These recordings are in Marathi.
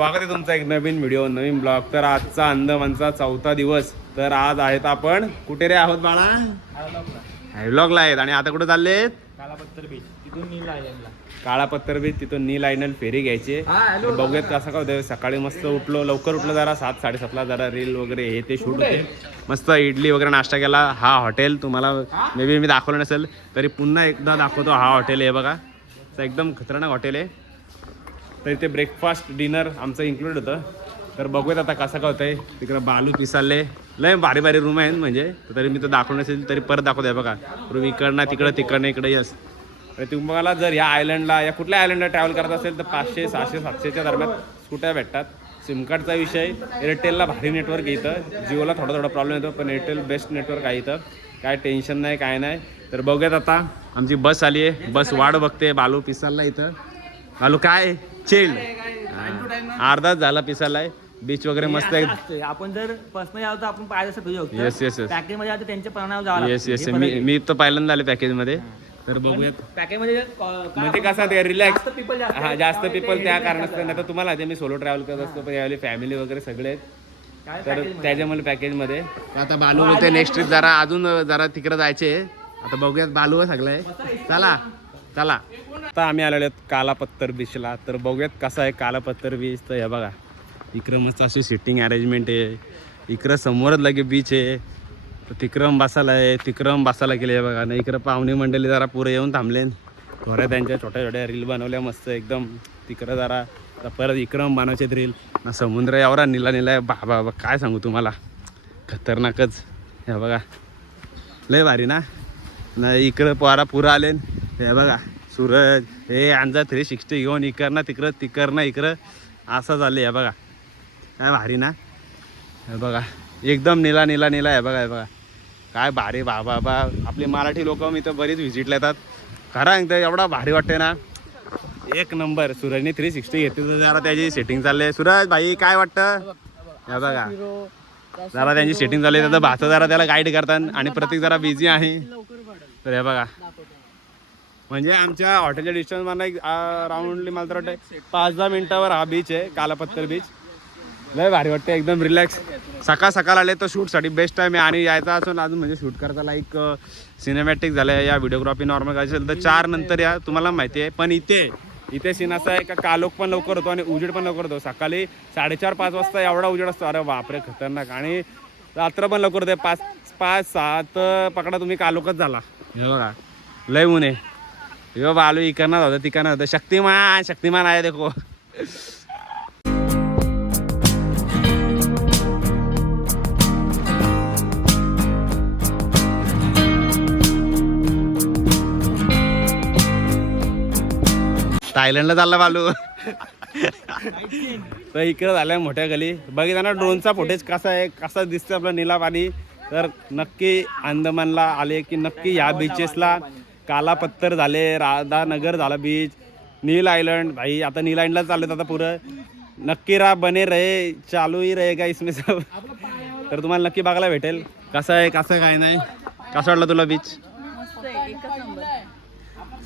स्वागत आहे तुमचा एक नवीन व्हिडिओ नवीन ब्लॉग. तर आजचा अंदमानचा 4था दिवस. तर आज आहेत आपण कुठे रे आहोत बाळा? हायव्लॉगला आहेत. आणि आता कुठे चाललेत? काळापत्तर बीच तिथून नील आयलंडला. काळापत्तर बीच तिथून नील आयलंड फेरी घ्यायचे. बघूयात कसं काय होतं. सकाळी मस्त उठलो, लवकर उठलो, जरा 7-7:30ला जरा रील वगैरे हे ते शूट होते. मस्त इडली वगैरे नाश्ता केला. हा हॉटेल तुम्हाला मे बी मी दाखवलं नसेल तरी पुन्हा एकदा दाखवतो. हा हॉटेल आहे बघा, एकदम खतरनाक हॉटेल आहे. तर इथे ब्रेकफास्ट डिनर आमचं इन्क्लूड होतं. तर बघूयात आता कसं काय होतंय. तिकडं बालू पिसाले लय भारी भारी रूम आहेत म्हणजे, तरी मी तर दाखवलं नसेल तरी परत दाखवतोय बघा. रूम इकडनं तिकडं इकडं यस. तर तुम्हाला जर या आयलंडला या कुठल्या आयलंडला ट्रॅव्हल करत असेल तर 500, 600, 700च्या दरम्यान स्कूट्या भेटतात. सिम कार्डचा विषय, एअरटेलला भारी नेटवर्क येतं, जिओला थोडा प्रॉब्लेम येतो, पण एअरटेल बेस्ट नेटवर्क आहे इथं. काय टेन्शन नाही काय नाही. तर बघूयात आता आमची बस आली आहे. बस वाढ बघते बालू पिसालला. इथं बालू काय चिल्ड अर्धाच झाला पिसालाय. बीच वगैरे मस्त आहे. आपण जर पर्सनली आलो तर आपण पाहिजे असं तुझ्या येस येस येस पॅकेज मध्ये आलो त्यांच्या प्रमाणावर जावं येस येस. मी तर पहिल्यांदा आले पॅकेज मध्ये. तर बघूयात पॅकेज मध्ये म्हणजे कसं ते रिलॅक्स. पीपल हा जास्त पीपल त्या कारणास्तव. नाही तर तुम्हाला मी सोलो ट्रॅव्हल करत असतो, पण यावेळी फॅमिली वगैरे सगळे आहेत. तर त्याच्यामुळे पॅकेजमध्ये आता बालू होते नेक्स्ट ट्रिप जरा अजून जरा तिकडे जायचे. आता बघूयात बालू सगळं. चला चला. आता आम्ही आलेलो आहेत कालापत्तर बीचला. तर बघूयात कसं आहे कालापत्तर बीच. तर हे बघा इकडं मस्त अशी सिटिंग अरेंजमेंट आहे. इकडं समोरच लगे बीच आहे. तर तिकडं बसायला आहे, तिकडं बसायला केले आहे बघा. नाही इकडं पाहुणे मंडळी जरा पुरे येऊन थांबले. थोड्या त्यांच्या छोट्या छोट्या रील बनवल्या मस्त एकदम. तिकडं जरा परत इकडं बनवायचे रील. समुद्र एवढा नीला नीला आहे बाबा काय सांगू तुम्हाला, खतरनाकच. हे बघा लय भारी ना. नाही इकडं पोरा पुरं आले. हे बघा सूरज हे अंजा 360 घेऊन इकडनं तिकडनं इकडं असं झालं. हे बघा काय भारी ना. हे बघा एकदम नीला नीला नीला. हे बघा हे बघा काय भारी बाबा बा. आपले मराठी लोक मी तर बरीच व्हिजिटला येतात. खरं एकदा एवढा भारी वाटते ना, एक नंबर. सूरजने 360 घेतली तर जरा त्याची सेटिंग चालली आहे. सूरज भाई काय वाटतं? हे बघा जरा त्यांची सेटिंग चालली आहे. तर भातं जरा त्याला गाईड करतात आणि प्रत्येक जरा बिझी आहे. तर हे बघा म्हणजे आमच्या हॉटेलच्या डिस्टन्स मला एक राऊंडली मला तर वाटतं 5-10 मिनिटावर हा बीच आहे कालापत्तर बीच. लय भारी वाटते एकदम रिलॅक्स. सकाळ आले तर शूटसाठी बेस्ट आहे. मी आणि यायचा असून अजून म्हणजे शूट करता लाईक सिनेमॅटिक झालं आहे. या व्हिडिओग्राफी नॉर्मल करायची असेल तर 4 नंतर या तुम्हाला माहिती आहे. पण इथे सीन असा आहे का कालोख पण लवकर होतो आणि उजेड पण लवकर होतो. सकाळी 4:30-5 वाजता एवढा उजेड असतो. अरे बापरे खतरनाक. आणि रात्र पण लवकर होते 5-7 पकडा तुम्ही कालोखच झाला. हे बघा लय ऊन आहे. यो बालू इकडनं होतं तिकडनं होतं. शक्तिमान आहे देखो. थायलंडला चालला बालू. तर इकडे झालंय मोठ्या गली. बघितला ना ड्रोनचा फुटेज कसा आहे, कसा दिसतं आपलं नीला पाणी. तर नक्की अंदमानला आले की नक्की ह्या बीचेसला कालापत्तर झाले, राधानगर झाला बीच, नील आयलंड. भाई आता नील आयलंडला चाललेत आता पुरं. नक्की बने रहे चालू ही रहेगा इसमें सब. तर तुम्हाला नक्की बघायला भेटेल कसं आहे कसं काय नाही. कसं वाटलं तुला बीच?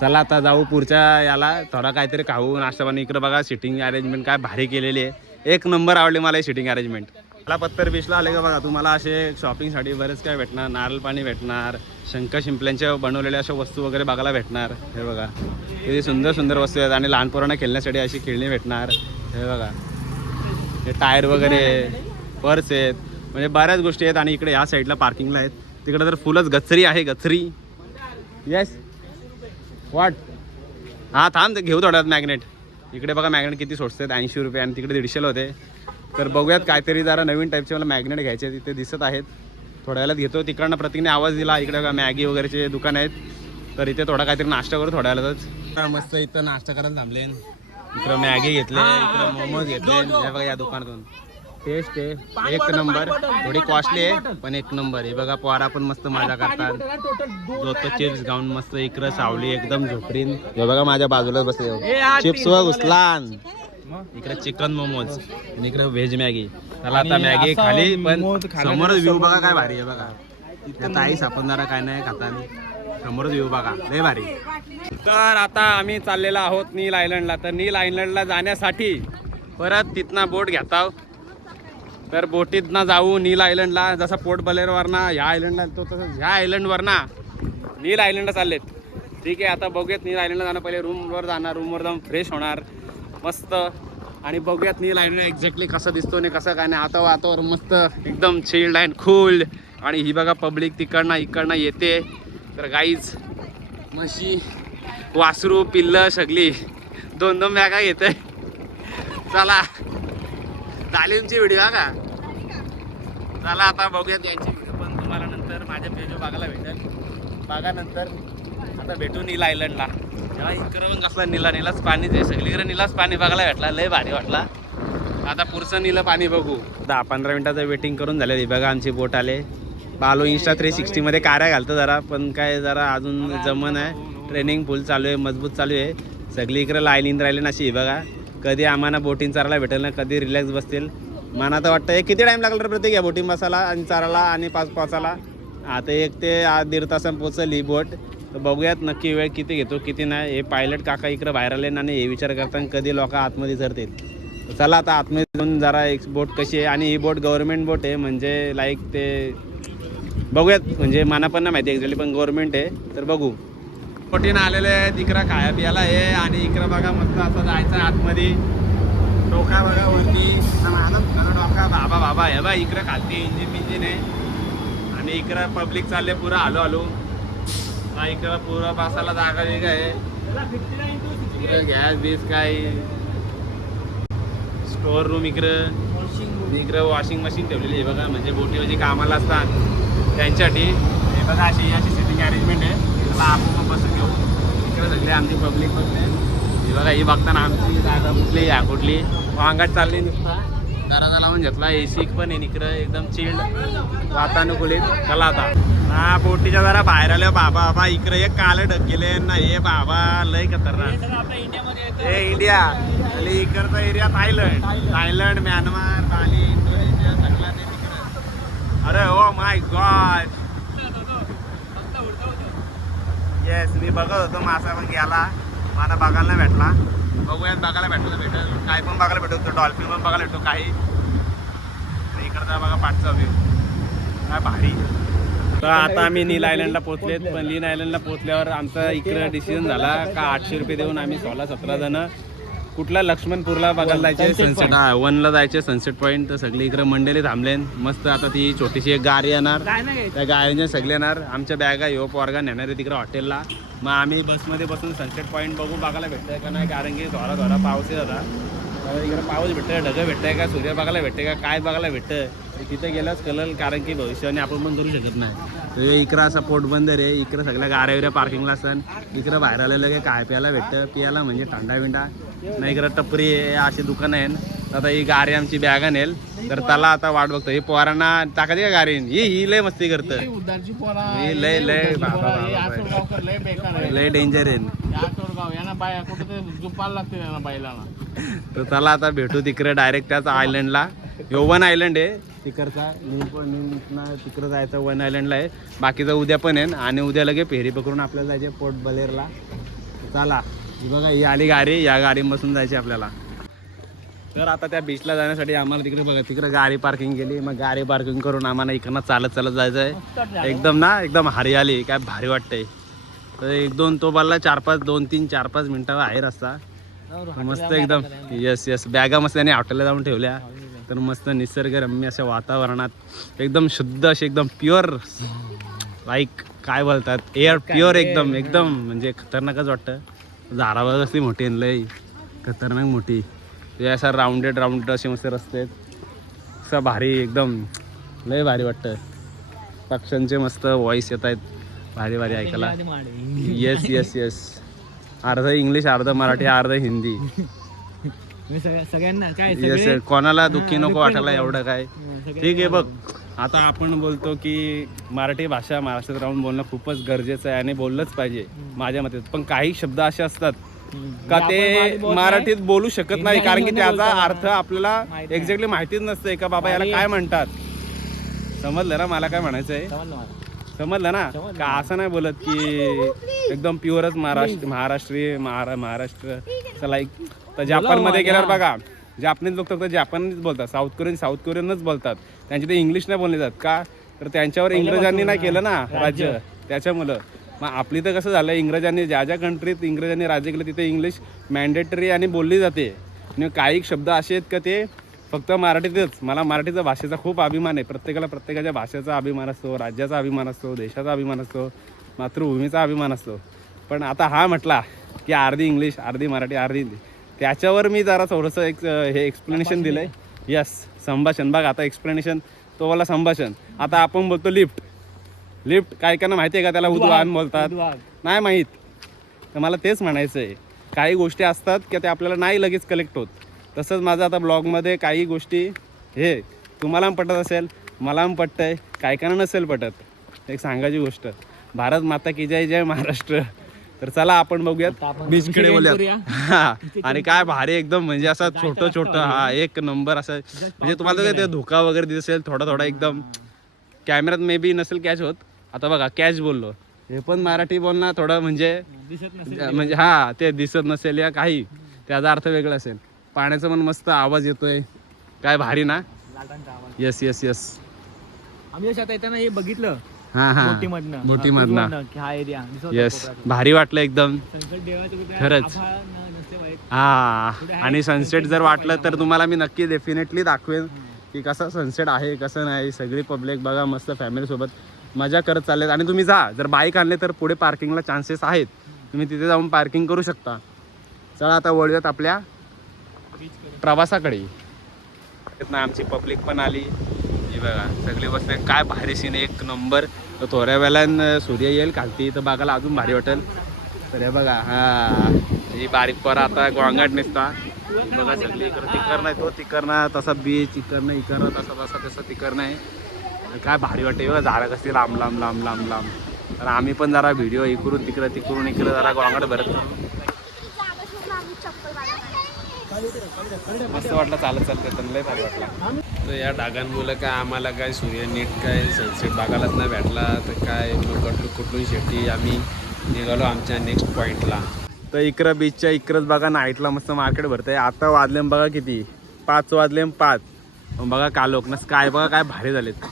चला आता जाऊ पुढच्या याला थोडा काहीतरी खाऊ नाश्ता पाणी. इकडं बघा सिटिंग अरेंजमेंट काय भारी केलेली आहे. एक नंबर आवडली मला ही सिटिंग अरेंजमेंट. कालापत्तर बीचला आले का बघा तुम्हाला असे शॉपिंगसाठी बरेच काय भेटणार. नारळ पाणी भेटणार, शंख शिंपल्यांच्या बनवलेल्या अशा वस्तू वगैरे बघायला भेटणार. हे बघा किती सुंदर सुंदर वस्तू आहेत. आणि लहान पोरांना खेळण्यासाठी अशी खेळणी भेटणार. हे बघा हे टायर वगैरे पर्स आहेत म्हणजे बऱ्याच गोष्टी आहेत. आणि इकडे ह्या साईडला पार्किंगला आहेत. तिकडे तर फुलच गच्चरी आहे गच्चरी. येस वाट हां थांब घेऊ थोड्यात मॅग्नेट. इकडे बघा मॅग्नेट किती स्वस्त आहेत 80 रुपये आणि तिकडे 150ला होते. तर बघूयात काहीतरी जरा नवीन टाईपचे मला मॅग्नेट घ्यायचे तिथे दिसत आहेत. थोड्या वेळात घेतो. तिकडनं प्रत्येकाने आवाज दिला. इकडे बघा मॅगी वगैरेचे दुकान आहेत. तर इथे थोडा काहीतरी नाश्ता करू थोड्या वेळातच. मस्त इथं नाश्ता करायला थांबले. इकडं मॅगी घेतले, इकडं मोमोज घेतले. हे बघा या दुकानातून टेस्ट आहे एक नंबर. थोडी कॉस्टली आहे पण एक नंबर. हे बघा पोरा पण मस्त मजा करतात. जो तो चिप्स गाऊन मस्त इकडं सावली एकदम झोपरीन. हे बघा माझ्या बाजूला बसले चिप्स व घुसलान. इकडे चिकन मोमोज आणि इकडे व्हेज मॅगी. त्याला आता मॅगी खाली पण समोरच व्ह्यू बघा काय भारी आहे. बघा ताई सापडणारा काय नाही खाताना समोरच व्ह्यू बघा लय भारी. तर आता आम्ही चाललेलो आहोत नील आयलंडला. तर नील आयलंडला जाण्यासाठी परत तिथनं बोट घेताव. तर बोटीतनं जाऊ नील आयलंडला. जसा पोर्ट ब्लेअरवरना ह्या आयलंडला तो तसं ह्या आयलंडवरना नील आयलंडला चाललेत. ठीक आहे, आता बघूयात नील आयलंडला जाणं. पहिले रूमवर जाणार, रूमवर जाऊन फ्रेश होणार मस्त आणि बघूयात नील आयलंड एक्झॅक्टली कसं दिसतो आणि कसं काय नाही. आता वातावरण मस्त एकदम चिल्ड अँड कूल. आणि ही बघा पब्लिक तिकडनं इकडनं येते. तर गाईज म्हशी वासरू पिल्लं सगळी 2-2 बॅगा येते. चला झाली तुमची व्हिडिओ का? चला आता बघूयात यांची व्हिडिओ पण तुम्हाला नंतर माझ्या पेजवर बघायला भेटेल. बघा नंतर. आता भेटू नील आयलंडला. तेव्हा इकडं कसला निलाच पाणी आहे, सगळीकडे निलाच पाणी बघायला भेटला. लय भारी वाटला. आता पुढचं नीलं पाणी बघू. 10-15 मिनिटाचं वेटिंग करून झालेली. बघा आमची बोट आले. बालू इंस्टा 360 मध्ये कार्या घालतं जरा, पण काय जरा अजून जमन आहे. ट्रेनिंग फुल चालू आहे, मजबूत चालू आहे. सगळी इकडे लाईन राहिले ना अशी. बघा कधी आम्हाला बोटिंग चारायला भेटेल ना, कधी रिलॅक्स बसतील. मला तर वाटतं किती टाईम लागला प्रत्येक या बोटिंग बसायला आणि चारायला आणि पोचायला. आता 1 ते 1.5 तासांनी पोचल ही बोट. तर बघूयात नक्की वेळ किती घेतो किती नाही. हे पायलट काका इकडे बाहेर आले ना आणि हे विचार करताना कधी लोक आतमध्ये चरतील. चला आता आतमध्ये जाऊन जरा एक बोट कशी आहे. आणि ही बोट गव्हर्नमेंट बोट आहे, म्हणजे लाईक ते बघूयात. म्हणजे मला पण नाही माहिती एक्झॅक्टली, पण गव्हर्नमेंट आहे. तर बघू. बोटीनं आलेले आहेत इकडं खाया पियाला आहे. आणि इकडं बघा मस्त असं जायचं आतमध्ये. डोका बघा वरती डोका बाबा हे बा इकडं खालती इंजिन आहे. आणि इकडं पब्लिक चालले पुरं आलो इकडं पुरं बसायला जागा वेगळं आहे. इकडं गॅस बीस काय स्टोअर रूम इकडं वॉशिंग मशीन ठेवलेली आहे बघा. म्हणजे बोटीमध्ये कामाला असतात त्यांच्यासाठी. हे बघा अशी सिटिंग अरेंजमेंट आहे. त्याला आपण बसून घेऊ. इकडे सगळे आमची पब्लिक बसले. हे बघा ही बघताना आमची जागा कुठली या कुठली वांगाट चालली नुसता. दराजा लावून घेतला. एसी पण आहे इकडं एकदम चिल्ड वातानुकूलित. चला आता हा बोटीच्या जरा बाहेर आल्या. बाबा इकडे एक काल ढकेले ना. हे बाबा लय खतरनाक. हे इंडिया आणि इकडचा area Thailand Myanmar Bali Indonesia सगळं ते तिकडं. अरे ओ माय गॉड. येस मी बघत होतो मासा पण गेला. मला बघायला नाही भेटला. बघूयात बघायला भेटेल काय पण बघायला भेटतो. डॉल्फिन पण बघायला भेटतो काही. इकडचा बघा पाठचा व्ह्यू काय भारी. तर आता आम्ही नील आयलंडला पोहोचलेत. पण नील आयलंडला पोहोचल्यावर आमचा इकडं डिसिजन झाला का 800 रुपये देऊन आम्ही 16-17 जण कुठला लक्ष्मणपूरला बघायला जायचे. सनसेट वनला जायचे सनसेट पॉईंट. तर सगळी इकडे मंडळी थांबले मस्त. आता ती छोटीशी एक गाडी येणार. त्या गाडीने सगळे येणार. आमच्या बॅगा यो पोरगा नेणार आहे तिकडे हॉटेलला. मग आम्ही बसमध्ये बसून सनसेट पॉईंट बघायला भेटतंय का नाही. कारण की थोडा पाऊस आहे दादा. इकडे पाऊस भेटतंय, ढगं भेटतंय का, सूर्य बघायला भेटतंय का, काय बघायला भेटतं तिथे गेल्याच कळलं. कारण की भविष्याने आपण पण करू शकत नाही. इकडं असा पोटबंदर आहे. इकडं सगळ्या गाड्या पार्किंगला असतात. इकडं बाहेर आलेलं काय काय प्यायला भेटतं. पियाला म्हणजे थंडा बिंडा नाही. इकडं टपरी आहे, अशी दुकानं आहेत. आता ही गाडी आमची बॅगा नेल. तर त्याला आता वाट बघतो. ही पोरांना टाकायची का गाडी. ही लय मस्ती करतं. ही लय लय डेंजर आहे. तर त्याला आता भेटू तिकडे डायरेक्ट त्याच आयलंडला. ह्यो वन आयलंड आहे तिकडचा. तिकडं जायचं वन आयलंडला आहे. बाकीचं उद्या पण आहे. आणि उद्या लगे फेरी पकडून आपल्याला जायचे पोर्ट ब्लेअरला. चला ही बघा ही आली गाडी. या गाडी बसून जायची आपल्याला. तर आता त्या बीचला जाण्यासाठी आम्हाला तिकडे बघा तिकडे गाडी पार्किंग केली. मग गाडी पार्किंग करून आम्हाला इकडनं चालत जायचं आहे. एकदम हरियाली काय भारी वाटतंय. तर 1-2 तो बाला 2-3-4-5 मिनटं आहे रस्ता. मस्त एकदम. येस बॅगा मस्त आणि हॉटेलला जाऊन ठेवल्या. तर मस्त निसर्गरम्य अशा वातावरणात एकदम शुद्ध अशी एकदम प्युअर लाईक काय बोलतात एअर प्युअर एकदम म्हणजे खतरनाकच वाटतं. झाडावर असली मोठी लय खतरनाक मोठी. ते असं राऊंडेड असे मस्त रस्ते आहेत. असं भारी एकदम लय भारी वाटतं. पक्ष्यांचे मस्त व्हॉइस येत आहेत भारी ऐकायला. येस अर्ध इंग्लिश अर्ध मराठी अर्ध हिंदी. सगळ्यांना काय येस कोणाला दुःखी नको वाटायला एवढं काय. ठीक आहे बघ. आता आपण बोलतो की मराठी भाषा महाराष्ट्रात राहून बोलणं खूपच गरजेचं आहे आणि बोललंच पाहिजे माझ्या मते. पण काही शब्द असे असतात का ते मराठीत बोलू शकत नाही. कारण की त्याचा अर्थ आपल्याला एक्झॅक्टली माहितीच नसते का बाबा याला काय म्हणतात. समजलं ना मला काय म्हणायचं आहे. समजलं ना का असं नाही बोलत की एकदम प्युअरच महाराष्ट्र लाईक. तर जपानमध्ये गेल्यावर बघा जापनीज लोक फक्त जापानीच बोलतात, साऊथ कोरियनच बोलतात, त्यांचे ते इंग्लिश नाही बोलले जात का, तर त्यांच्यावर इंग्रजांनी नाही केलं ना राज्य, त्याच्यामुळं. मग आपली तर कसं झालं, इंग्रजांनी ज्या ज्या कंट्रीत इंग्रजांनी राज्य केलं तिथे इंग्लिश मॅन्डेटरी आणि बोलली जाते. आणि काही शब्द असे आहेत का ते फक्त मराठीतच. मला मराठीचा भाषेचा खूप अभिमान आहे. प्रत्येकाला प्रत्येकाच्या भाषेचा अभिमान असतो, राज्याचा अभिमान असतो, देशाचा अभिमान असतो, मातृभूमीचा अभिमान असतो. पण आता हा म्हटला की अर्धी इंग्लिश अर्धी मराठी अर्धी हिंदी, त्याच्यावर मी जरा थोडंसं एक हे एक्सप्लेनेशन दिलं आहे. यस, संभाषण. बघ आता एक्सप्लेनेशन तो वाला संभाषण. आता आपण बोलतो लिफ्ट. लिफ्ट काय का ना माहिती आहे का, त्याला उद्वाहन बोलतात, नाही माहीत. तर मला तेच म्हणायचं आहे, काही गोष्टी असतात की ते आपल्याला नाही लगेच कलेक्ट होत. तसंच माझं आता ब्लॉगमध्ये काही गोष्टी हे तुम्हाला पटत असेल, मला पटतंय, काय का नसेल पटत. एक सांगायची गोष्ट, भारत माता की जय, जय महाराष्ट्र. तर चला आपण बघूयात बीचकडे बोलूया. हा, आणि काय भारी एकदम, म्हणजे असं छोटं छोटं, हा एक नंबर असं. म्हणजे तुम्हाला ते धोका वगैरे दिसत असेल थोडा थोडा एकदम, कॅमेऱ्यात मे बी नसेल कॅच होत. आता बघा कॅच बोललो, हे पण मराठी बोलणं थोडं म्हणजे हा ते दिसत नसेल या काही, त्याचा अर्थ वेगळा असेल. पाण्याचा पण मस्त आवाज येतोय, काय भारी ना. यस यस यस, आम्ही जसं आता येताना हे बघितलं हा हा मोठीमधनं की हा एरिया यस, भारी वाटलं एकदम खरंच. हा, आणि सनसेट जर वाटलं तर तुम्हाला मी नक्की डेफिनेटली दाखवेन की कसा सनसेट आहे कसं नाही. सगळी पब्लिक बघा मस्त फॅमिलीसोबत मजा करत चाललेत. आणि तुम्ही जा, जर बाईक आणले तर पुढे पार्किंगला चान्सेस आहेत, तुम्ही तिथे जाऊन पार्किंग करू शकता. चला आता वळूयात आपल्या प्रवासाकडे. ना आमची पब्लिक पण आली, ही बघा सगळी बसले, काय भारी सीन, एक नंबर. तर थोड्या वेळानं सूर्य येईल खालती तर बघायला अजून भारी वाटेल. तर हे बघा, हा ही बारीक पर आता गोंगाट निसता बघा, सगळी इकडं तिकर नाही, तो तिकर ना तसा बीच, इकडनं इकडं तसा तसा तसं तिकर नाही. काय भारी वाटते बघा, झाडं कसली लांब लांब लांब लांब लांब. तर आम्ही पण जरा व्हिडिओ इकडून तिकडं तिकडून इकडं जरा गोंगाट भरत. मस्त वाटलं चालत चालत, लय भारी वाटला. तर या डागांमुळं काय आम्हाला काय सूर्य नीट काय सनसेट बघायलाच नाही भेटला. तर काय मग कुठून शेवटी आम्ही निघालो आमच्या नेक्स्ट पॉईंटला. तर इकडं बीचच्या इकडंच बघा नाईटला मस्त मार्केट भरतंय. आता वाजले बघा किती, 5 वाजले 5. बघा कालोख ना स्काय बघा काय भारी झालेत.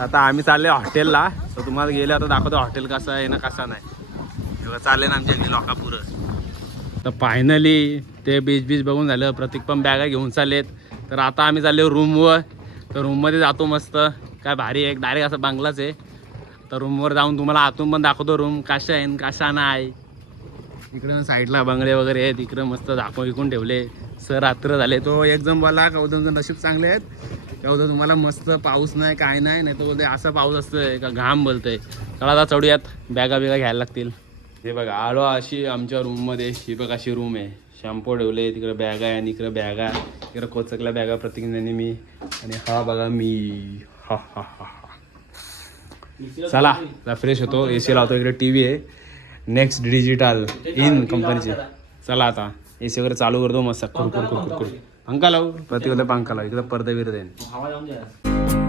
आता आम्ही चालले हॉटेलला, तर तुम्हाला गेले आता दाखवतो हॉटेल कसं आहे ना कसा नाही. तेव्हा चालले ना आमच्या लोकापुरं. तर फायनली ते बीच बघून झालं, प्रतीक पण बॅगा घेऊन चाललेत. तर आता आम्ही चाललो रूमवर. तर रूममध्ये जातो मस्त, काय भारी आहे, डायरेक्ट असं बंगलाच आहे. तर रूमवर जाऊन तुम्हाला आतून पण दाखवतो रूम कशा आहे कशा नाही. इकडं साईडला बंगले वगैरे आहेत, इकडं मस्त विकून ठेवले. सर रात्र झाले, तो एकदम बोला कौदम नशीब चांगले आहेत, तेवढं तुम्हाला मस्त पाऊस नाही काय नाही, नाही तर बोलते असं पाऊस असतंय का घाम बोलतंय. चला आता चढूयात, बॅगा घ्यायला लागतील. हे बघा आलो अशी आमच्या रूममध्ये, ही बघ अशी रूम आहे. शॅम्पू ठेवले, तिकडे बॅगा आहे आणि इकडे बॅगा, इकडे कोचकल्या बॅगा प्रत्येकाने मी. आणि हा बघा मी, हा हा हा हा. चला फ्रेश होतो, AC लावतो, इकडे TV आहे नेक्स्ट डिजिटल इन कंपनीची. चला आता AC वगैरे चालू करतो मस्त, कुरकुर कुरकुर कुर. पंखा लावू, प्रत्येकाला पंखा लावू, इकडे पडदा बिरदा आहे.